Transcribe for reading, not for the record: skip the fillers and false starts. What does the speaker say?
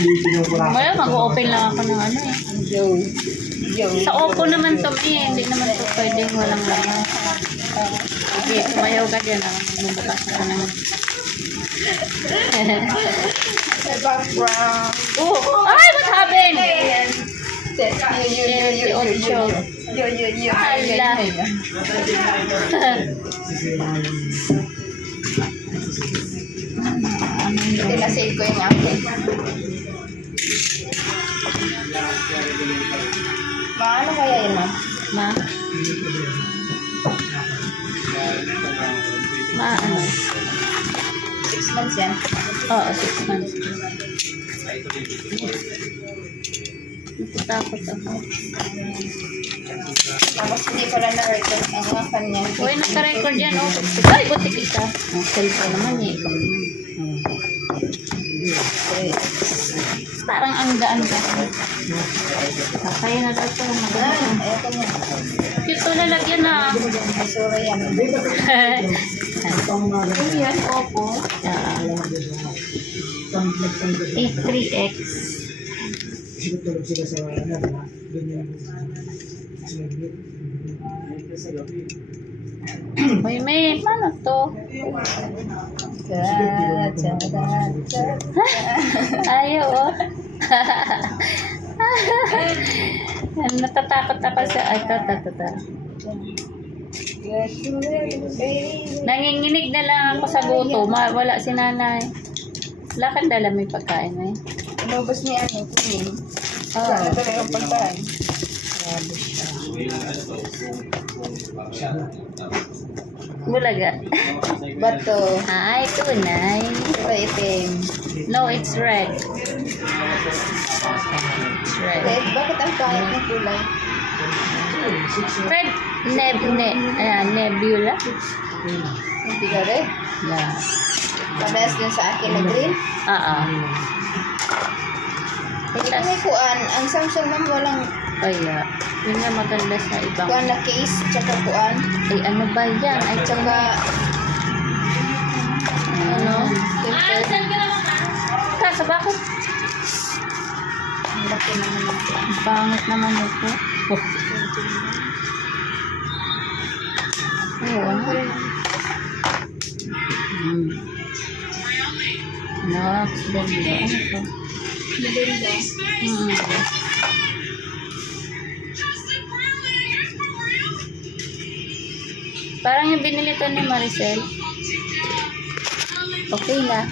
Wala, mag-open lang ako ng ano eh. Sa Oppo naman to eh. Hindi naman to pwedeng walang laman. Okay, tumayaw ka dyan. Magbubukas na ka naman. Background. Oh, ay, what happened? Hala. Tinasave ko yung akin. Maano kaya yun, ma? Ano? 6 months yan. Oo, 6 months. Natakot ako. Tapos hindi ko lang na-record ang mga kanya. Uy, naka-record yan, oh. Ay, butik isa. Ang cellphone naman eh. Ikaw naman. Parang ang daan ka. Kaya na daw ito. Eto niya. Cute to lalagyan na. Basura yan. Yan, Oppo. A3X. Uy, may paano to? Ayaw, oh. Natatakot ako sa... Nanginginig na lang ako sa buto. Wala si nanay. Wala kang dala may pagkain eh. Inubos ni ano, kunin. Oo. Sana talagang pagkain. Grabe siya. Bulaga. Bato. Hi, tunay. Ito itim. No, it's red. It's red. Bakit ang pangit ng kulay? Red nebula. Hindi ka rin? Yeah. Parehas din sa akin na green. Ito may kuan. Ang Samsung ma'am walang Kaya, yun nga maganda sa ibang... kuan na case, tsaka kuan. Ay, ano ba yan? Ay, Tsaka ano? tempered. Kaso bakit? Ang laki naman ng kuan. Ang pangit naman ito. Oo, ano? Nox, ganda. Ano to? Maganda. Parang yung binili ko ni Maricel. Okay na.